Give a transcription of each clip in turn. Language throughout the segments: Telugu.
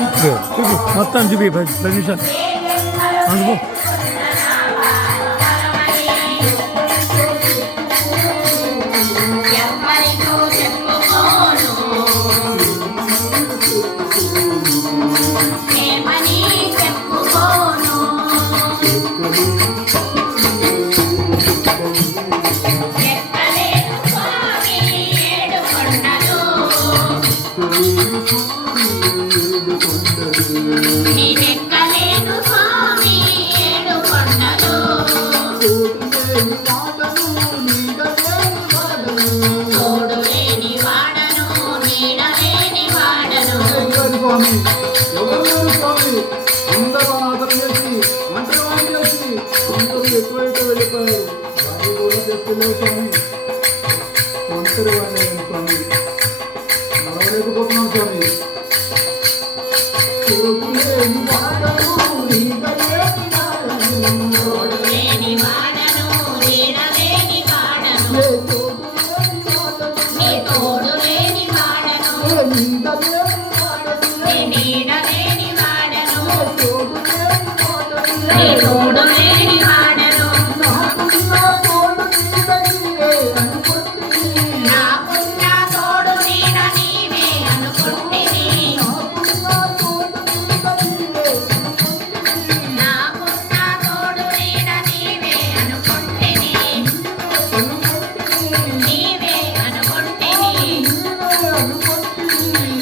చూపి మొత్తం చూపి 10 నిమిషాలు అనుకో. ఎవరు స్వామి అందరూ ఆదరణ చేసి వంటవాణి చేసి అందరూ ఎక్కువైతే వెళ్ళిపోయారు. వాడిని కూడా చెప్పలేదు స్వామి. ఒంటరి వాడిని స్వామి నడవలేకపోతున్నాం స్వామి. తోడు లేని వాడను నాకున్న తోడు నీడ నీవే అనుకుంటిని నాకున్న తోడు నీడ నీవే అనుకుంటిని నీవే అనుకుంటిని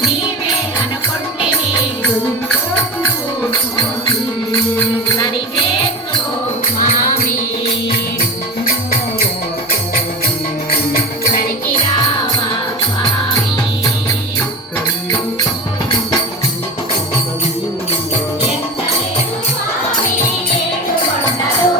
నీవే అనుకుంటిని సరిచేసుకో స్వామి సరికి రావా స్వామి ఎక్కలేను స్వామి ఏడు కొండలు